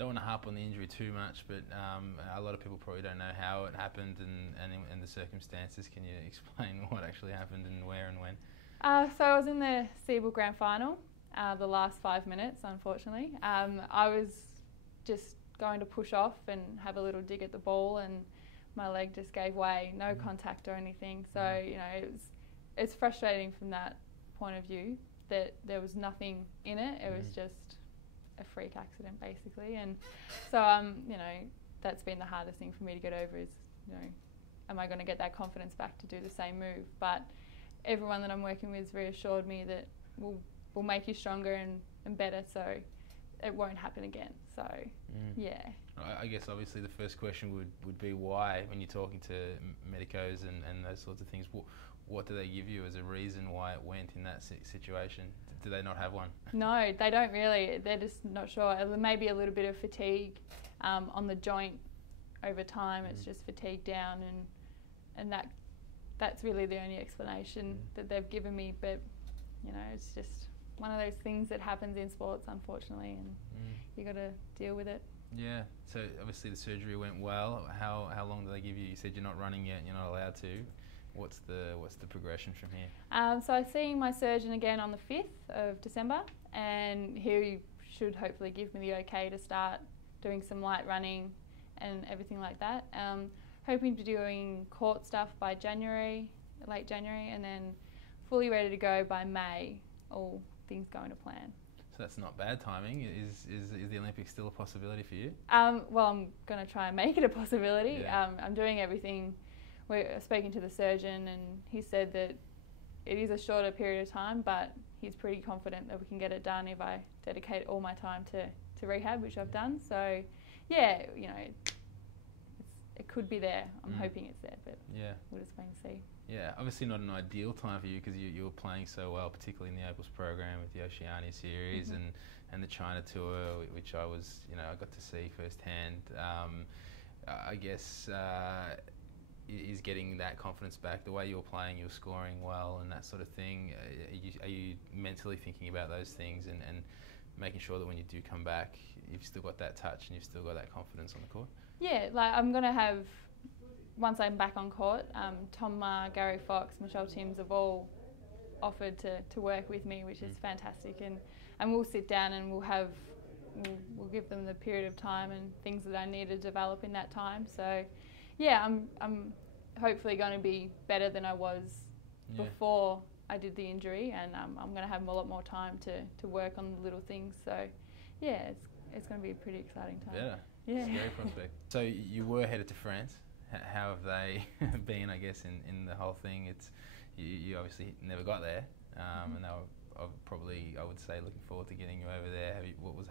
don't want to harp on the injury too much, but a lot of people probably don't know how it happened and the circumstances. Can you explain what actually happened and where and when? So I was in the Seabull Grand Final, the last 5 minutes, unfortunately. I was just going to push off and have a little dig at the ball, and my leg just gave way, no contact or anything. So, you know, it's frustrating from that point of view that there was nothing in it. It was just a freak accident, basically. And so, you know, that's been the hardest thing for me to get over is, you know, am I going to get that confidence back to do the same move? But everyone that I'm working with has reassured me that we'll make you stronger and better, so it won't happen again. So, yeah. I guess obviously the first question would be why, when you're talking to medicos and those sorts of things. What do they give you as a reason why it went in that situation? Do they not have one? No, they don't really. They're just not sure. There may be a little bit of fatigue on the joint over time. It's just fatigue down, and that's really the only explanation that they've given me. But, you know, it's just one of those things that happens in sports, unfortunately, and you got to deal with it. Yeah. So obviously the surgery went well. How long do they give you? You said you're not running yet and you're not allowed to. What's the progression from here? So I'm seeing my surgeon again on the 5th of December, and he should hopefully give me the okay to start doing some light running and everything like that. Hoping to be doing court stuff by January, late January, and then fully ready to go by May, all things going to plan. So that's not bad timing. Is the Olympics still a possibility for you? Well, I'm going to try and make it a possibility. Yeah. I'm doing everything. We're speaking to the surgeon, and he said that it is a shorter period of time, but he's pretty confident that we can get it done if I dedicate all my time to rehab, which I've done. So, yeah, you know, it could be there. I'm hoping it's there, but we'll just wait and see. Yeah, obviously not an ideal time for you because you were playing so well, particularly in the Opals program with the Oceania series and the China tour, which I got to see firsthand. I guess is getting that confidence back. The way you were playing, you were scoring well and that sort of thing. Are you mentally thinking about those things and making sure that when you do come back, you've still got that touch and you've still got that confidence on the court? Yeah, like I'm going to have, once I'm back on court, Tom Ma, Gary Fox, Michelle Timms have all offered to work with me, which is fantastic, and we'll sit down and we'll give them the period of time and things that I need to develop in that time. So yeah, I'm hopefully going to be better than I was before I did the injury, and I'm going to have a lot more time to work on the little things. So yeah, it's going to be a pretty exciting time. Better. Yeah. Scary prospect. So you were headed to France. How have they been, I guess, in the whole thing? You obviously never got there, and they were probably, I would say, looking forward to getting you over there.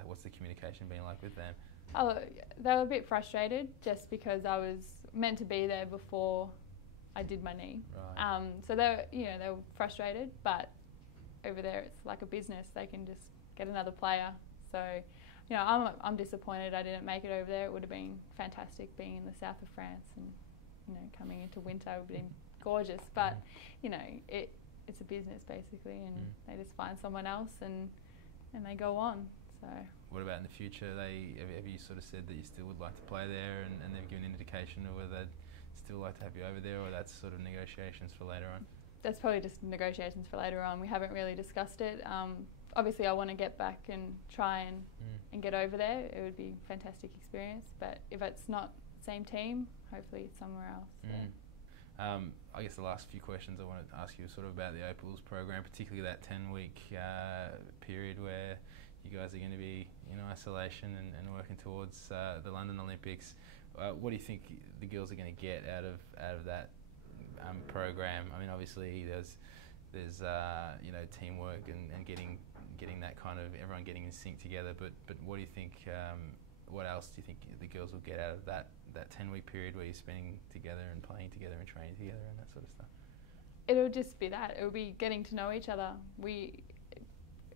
What's the communication been like with them? Oh, they were a bit frustrated just because I was meant to be there before I did my knee. Right. So they were frustrated, but over there it's like a business. They can just get another player. So, you know, I'm disappointed I didn't make it over there. It would have been fantastic being in the south of France, and, you know, coming into winter would have been gorgeous. But, you know, it's a business basically, and they just find someone else and they go on. So. What about in the future? Have you sort of said that you still would like to play there, and they've given an indication of whether they'd still like to have you over there, or that's sort of negotiations for later on? That's probably just negotiations for later on. We haven't really discussed it. Obviously I want to get back and try and get over there. It would be a fantastic experience, but if it's not the same team, hopefully it's somewhere else. So. I guess the last few questions I wanted to ask you sort of about the Opals program, particularly that 10-week period where you guys are going to be in isolation and working towards the London Olympics. What do you think the girls are going to get out of that program? I mean, obviously there's you know, teamwork and getting that kind of everyone getting in sync together. But what do you think? What else do you think the girls will get out of that 10-week period where you're spending together and playing together and training together and that sort of stuff? It'll just be that. It'll be getting to know each other.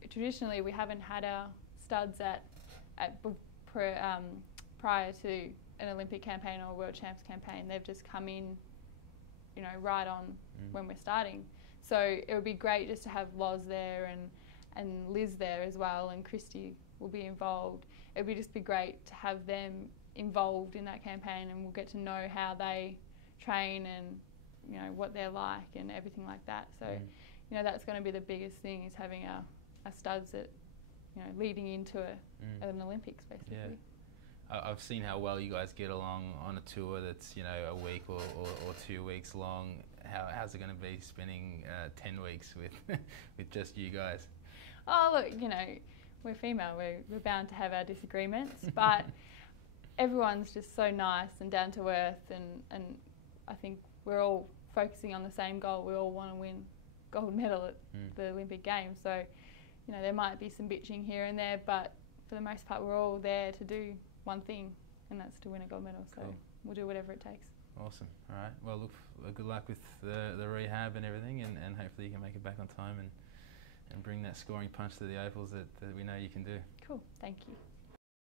Traditionally we haven't had our studs prior to an Olympic campaign or a World Champs campaign. They've just come in, you know, right on when we're starting. So it would be great just to have Loz there and Liz there as well, and Christy will be involved, it'd be just be great to have them involved in that campaign, and we'll get to know how they train and, you know, what they're like and everything like that. So, you know, that's going to be the biggest thing, is having a studs that, you know, leading into an Olympics basically. Yeah. I've seen how well you guys get along on a tour that's, you know, a week or 2 weeks long. How's it going to be spending 10 weeks with just you guys? Oh, look, you know, we're female. We're bound to have our disagreements, but everyone's just so nice and down to earth, and I think we're all focusing on the same goal. We all want to win gold medal at the Olympic Games. So, you know, there might be some bitching here and there, but for the most part, we're all there to do one thing, and that's to win a gold medal. So we'll do whatever it takes. Awesome. All right. Well, look, good luck with the rehab and everything, and hopefully you can make it back on time and bring that scoring punch to the Opals that we know you can do. Cool. Thank you.